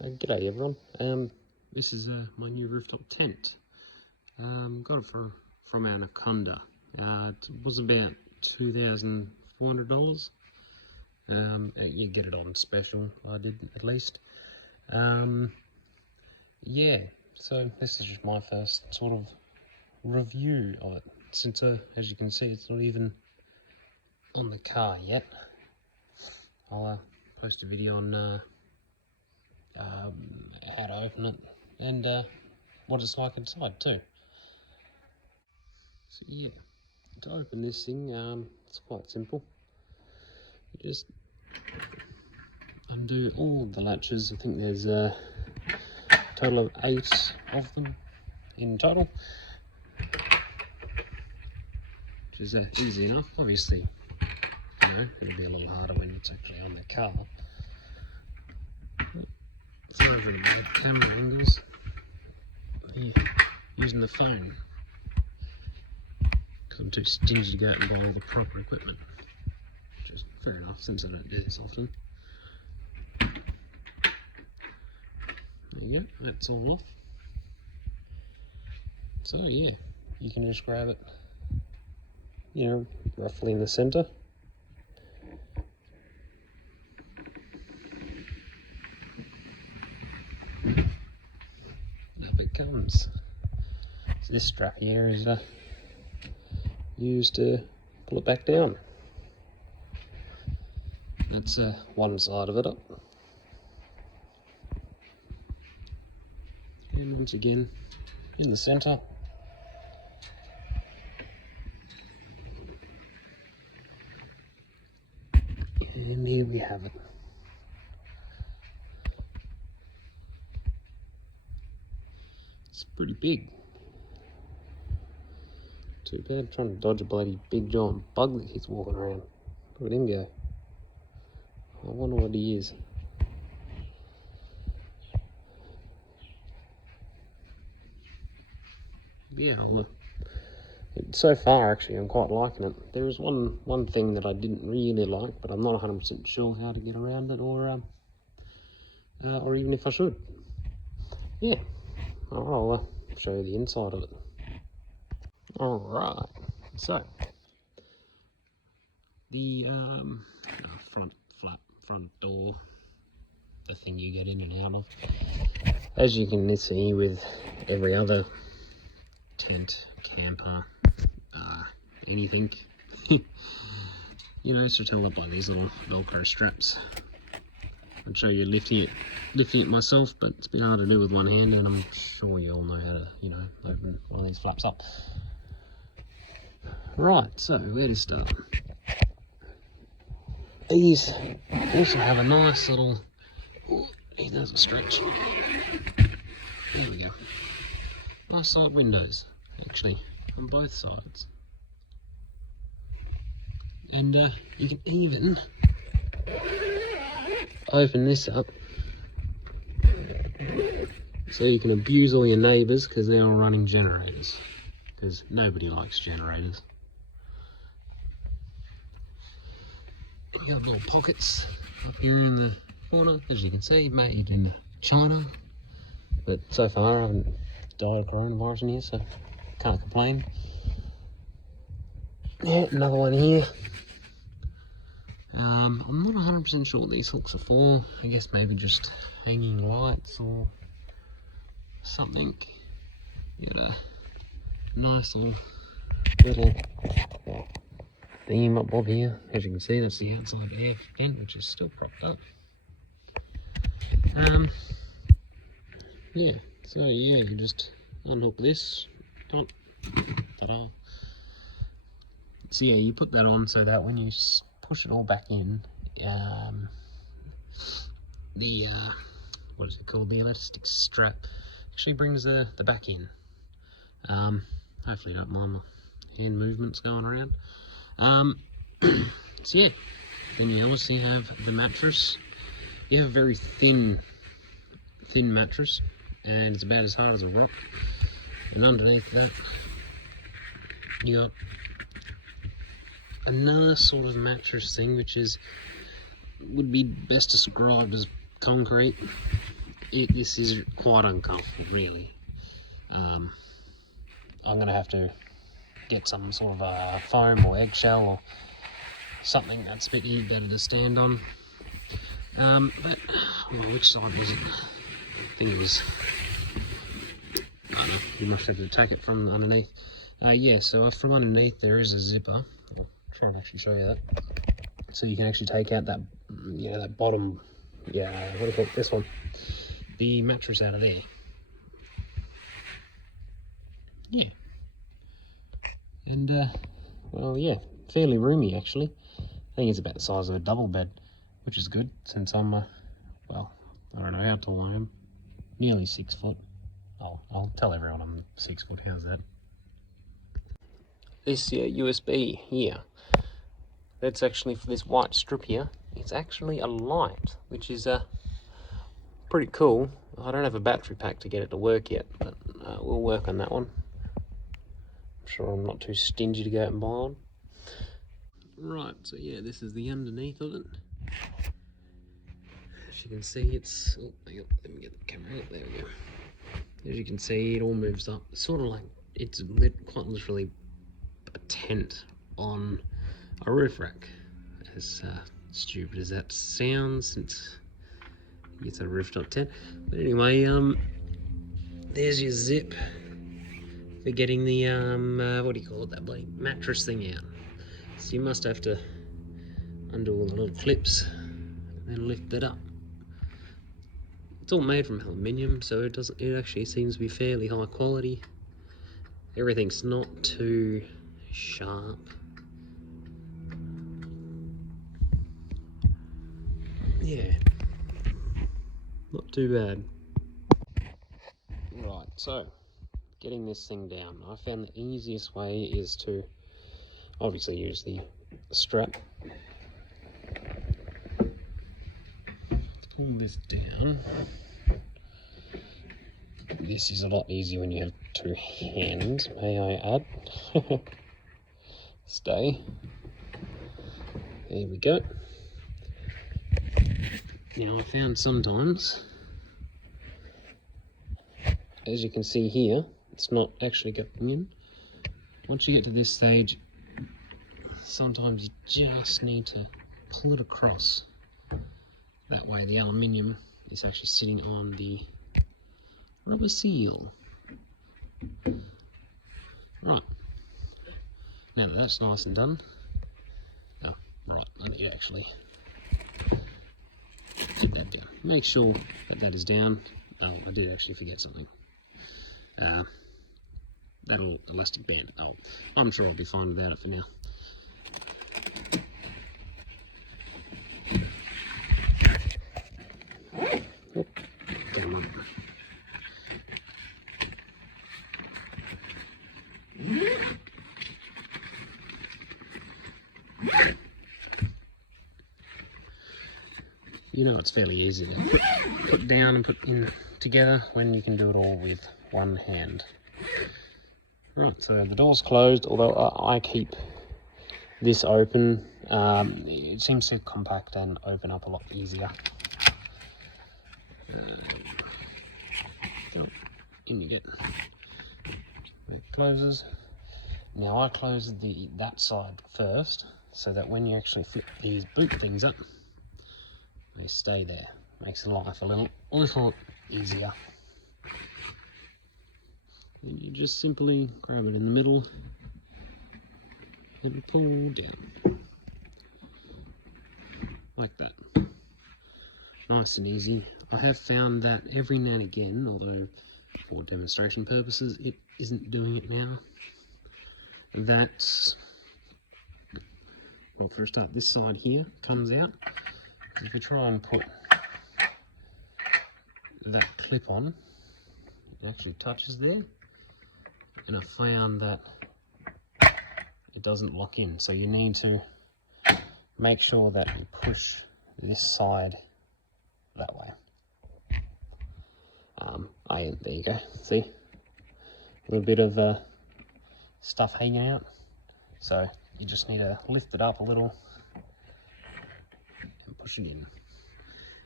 G'day everyone. This is my new rooftop tent. Got it from Anaconda. It was about $2,400. You get it on special, I did at least. Yeah, so this is just my first sort of review of it. Since, as you can see, it's not even on the car yet. I'll post a video on how to open it and what it's like inside too. So yeah, to open this thing, it's quite simple. You just undo all the latches. I think there's a total of 8 of them in total, which is easy enough. Obviously, you know, it'll be a little harder when it's actually on the car. Sorry for the bad camera angles. Yeah, using the phone because I'm too stingy to go out and buy all the proper equipment, which is fair enough since I don't do this often. There you go, that's all off. So yeah, you can just grab it, you know, roughly in the center. Up it comes. So this strap here is used to pull it back down. That's one side of it up. And once again, in the center. And here we have it. It's pretty big. Too bad trying to dodge a bloody big giant bug that keeps walking around. Look at him go. I wonder what he is. Yeah, look. So far, actually, I'm quite liking it. There is one thing that I didn't really like, but I'm not 100% sure how to get around it, or even if I should. Yeah, I'll show you the inside of it. All right, so the front door, the thing you get in and out of, as you can see with every other tent, camper, anything, you know, it's held up by these little Velcro straps. I'd show you lifting it myself, but it's a bit hard to do with one hand, and I'm sure you all know how to, you know, open one of these flaps up. Right, so where to start? These also have a nice little, oh, he doesn't stretch. There we go. Nice side windows, actually, on both sides. And you can even open this up so you can abuse all your neighbours because they're all running generators, because nobody likes generators. And you have little pockets up here in the corner, as you can see, made in China, but so far I haven't died of coronavirus in here, so can't complain. Yeah, another one here. I'm not 100% sure what these hooks are for. I guess maybe just hanging lights or something. You got a nice little theme up above here. As you can see, that's the outside air vent, which is still propped up. Yeah, so yeah, you just unhook this. Ta-da. So yeah, you put that on so that when you push it all back in, the what is it called? The elastic strap actually brings the back in. Hopefully you don't mind the hand movements going around. So yeah, then you obviously have the mattress. You have a very thin mattress, and it's about as hard as a rock. And underneath that, you got another sort of mattress thing, which would be best described as concrete. this is quite uncomfortable, really. I'm going to have to get some sort of foam or eggshell or something that's a bit better to stand on. But, well, which side was it? I think it was, I don't know, you must have to take it from underneath. Yeah, so from underneath there is a zipper. I'll try and actually show you that. So you can actually take out that, that bottom, what do you call it, this one, the mattress out of there. Yeah. And, well, yeah, fairly roomy actually. I think it's about the size of a double bed, which is good since I'm, well, I don't know how tall I am. Nearly 6 foot. Oh, I'll tell everyone I'm 6 foot, how's that? This USB here, that's actually for this white strip here. It's actually a light, which is pretty cool. I don't have a battery pack to get it to work yet, but we'll work on that one. I'm sure I'm not too stingy to go out and buy one. Right, so yeah, this is the underneath of it. As you can see, it's, oh, hang on, let me get the camera out, there we go. As you can see, it all moves up, sort of like, it's quite literally a tent on a roof rack. As stupid as that sounds, since it's a rooftop tent. But anyway, there's your zip for getting the, what do you call it, that bloody mattress thing out. So you must have to undo all the little clips and then lift it up. It's all made from aluminium, so it actually seems to be fairly high quality. Everything's not too sharp. Yeah, not too bad. Right, so getting this thing down, I found the easiest way is to obviously use the strap. Pull this down. This is a lot easier when you have two hands, may I add. Stay. There we go. Now I found sometimes, as you can see here, it's not actually going in. Once you get to this stage, sometimes you just need to pull it across. That way the aluminium is actually sitting on the rubber seal. Right. Now that that's nice and done. Oh, right, I need to actually get that down. Make sure that that is down. Oh, I did actually forget something. That little elastic band. Oh, I'm sure I'll be fine without it for now. Oh, come on. You know it's fairly easy to put down and put in together when you can do it all with one hand. Right, so the door's closed, although I keep this open. It seems to compact and open up a lot easier. So in you get. It closes. Now I close that side first, so that when you actually flip these boot things up, they stay there. Makes life a little easier. And you just simply grab it in the middle and pull down. Like that. Nice and easy. I have found that every now and again, although for demonstration purposes it isn't doing it now, that, well, for a start, this side here comes out. If you try and put that clip on, it actually touches there, and I found that it doesn't lock in, so you need to make sure that you push this side that way. There you go, see, a little bit of stuff hanging out, so you just need to lift it up a little and push it in.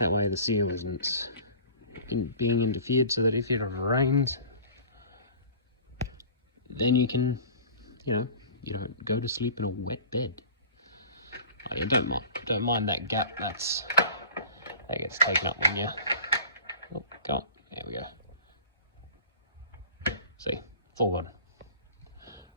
That way the seal isn't being interfered, so that if it ever rains, then you can, you don't go to sleep in a wet bed. I don't mind that gap that gets taken up when you, oh god, there we go. See, it's all gone.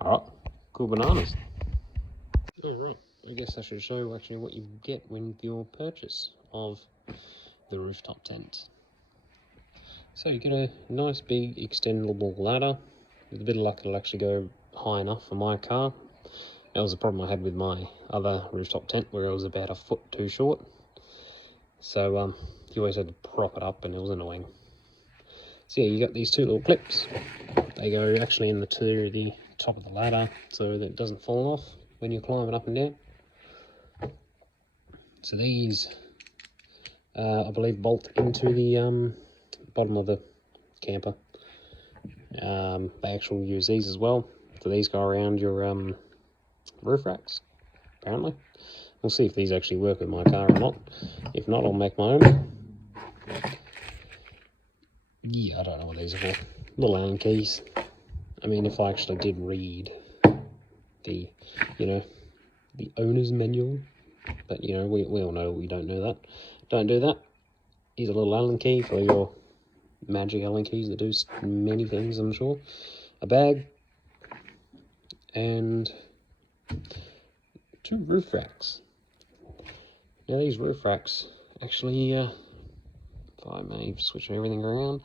Alright, cool bananas. Alright, I guess I should show actually what you get with your purchase of the rooftop tent. So you get a nice big extendable ladder. With a bit of luck it'll actually go high enough for my car. That was a problem I had with my other rooftop tent, where it was about a foot too short. So you always had to prop it up and it was annoying. So yeah, you got these two little clips. They go actually in the top of the ladder so that it doesn't fall off when you're climbing up and down. So these, I believe, bolt into the bottom of the camper. They actually use these as well. So these go around your roof racks, apparently. We'll see if these actually work with my car or not. If not, I'll make my own. Yeah, I don't know what these are for. Little Allen keys. I mean, if I actually did read the, the owner's manual, but we all know we don't know that. Don't do that. Here's a little Allen key for your magic Allen keys that do many things, I'm sure. A bag and 2 roof racks. Now these roof racks actually, if I may switch everything around,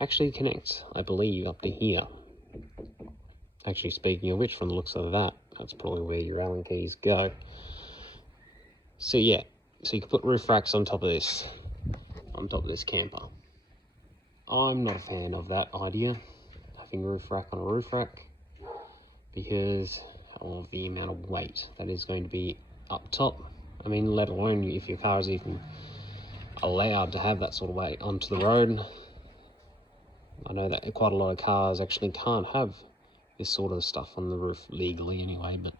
actually connect, I believe, up to here. Actually, speaking of which, from the looks of that, that's probably where your Allen keys go. So yeah, so you can put roof racks on top of this camper. I'm not a fan of that idea, having a roof rack on a roof rack, because of the amount of weight that is going to be up top. I mean, let alone if your car is even allowed to have that sort of weight onto the road. I know that quite a lot of cars actually can't have this sort of stuff on the roof legally anyway, but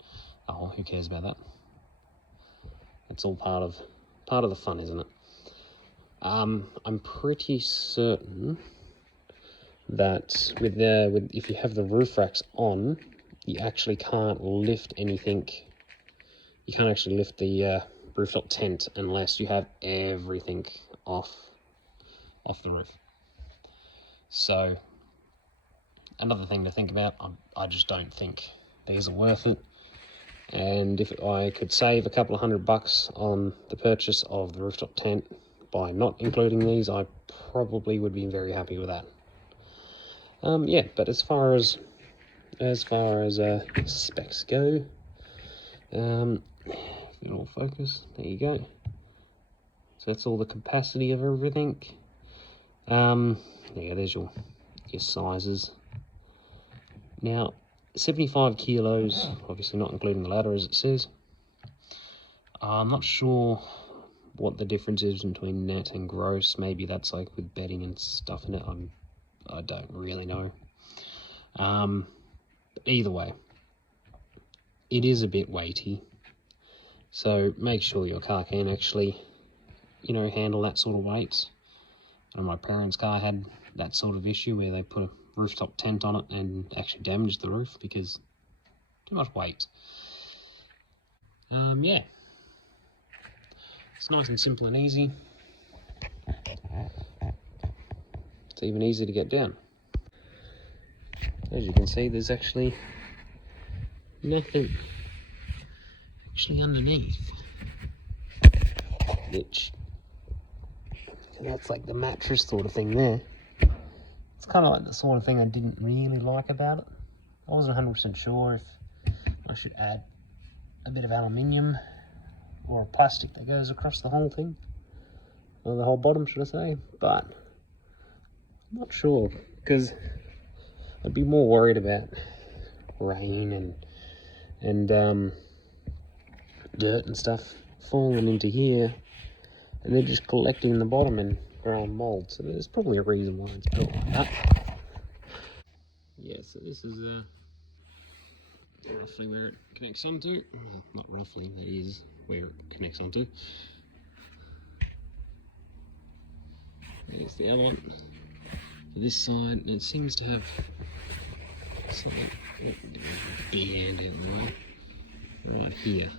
oh, who cares about that? It's all part of the fun, isn't it? I'm pretty certain that if you have the roof racks on, you actually can't lift anything. You can't actually lift the rooftop tent unless you have everything off the roof. So another thing to think about, I just don't think these are worth it. And if I could save a couple of $100 on the purchase of the rooftop tent by not including these, I probably would be very happy with that. Yeah, but as far as specs go, it'll focus. There you go. So that's all the capacity of everything. Yeah, there's your sizes. Now, 75 kilos, obviously not including the ladder as it says. I'm not sure what the difference is between net and gross. Maybe that's like with bedding and stuff in it. I don't really know. Either way, it is a bit weighty. So make sure your car can actually, handle that sort of weight. My parents' car had that sort of issue where they put a rooftop tent on it and actually damaged the roof because too much weight. Yeah, it's nice and simple and easy. It's even easy to get down. As you can see, there's actually nothing actually underneath, which that's like the mattress sort of thing there. It's kind of like the sort of thing I didn't really like about it. I wasn't 100% sure if I should add a bit of aluminium or plastic that goes across the whole thing, or the whole bottom, should I say, but I'm not sure, because I'd be more worried about rain and dirt and stuff falling into here and then just collecting in the bottom and growing mold. So there's probably a reason why it's built like that. Yeah, so this is roughly where it connects onto. Well, not roughly, that is where it connects onto. There There's the other one for this side. It seems to have something, big hand out of the way, right here.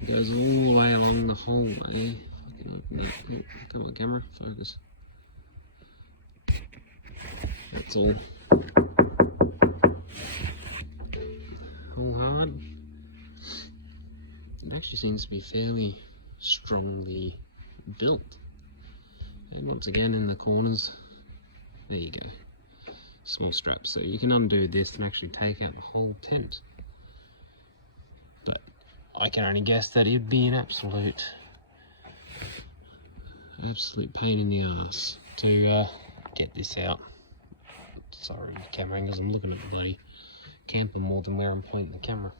It goes all the way along the hallway. If I can open that. Oh, come on, camera, focus. That's all. All hard. It actually seems to be fairly strongly built. And once again, in the corners, there you go. Small straps, so you can undo this and actually take out the whole tent. But I can only guess that it'd be an absolute pain in the ass to get this out. Sorry, camera angles, I'm looking at the bloody camper more than where I'm pointing the camera.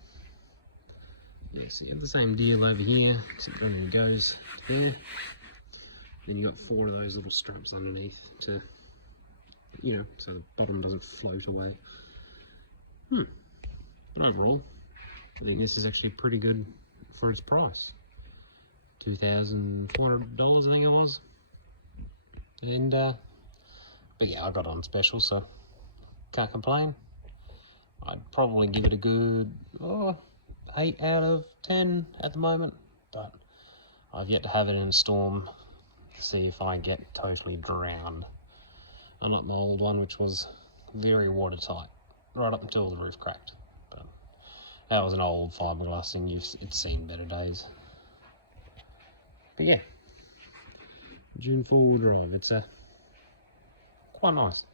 Yeah, so you have the same deal over here, except it only goes there. Then you got 4 of those little straps underneath to, you know, so the bottom doesn't float away. But overall, I think this is actually pretty good for its price. $2,400, I think it was. And but yeah, I got it on special, so can't complain. I'd probably give it a good 8 out of 10 at the moment, but I've yet to have it in a storm to see if I get totally drowned. Unlike my old one, which was very watertight, right up until the roof cracked. But that was an old fiberglass thing, it's seen better days. But yeah, Dune 4-wheel drive, it's quite nice.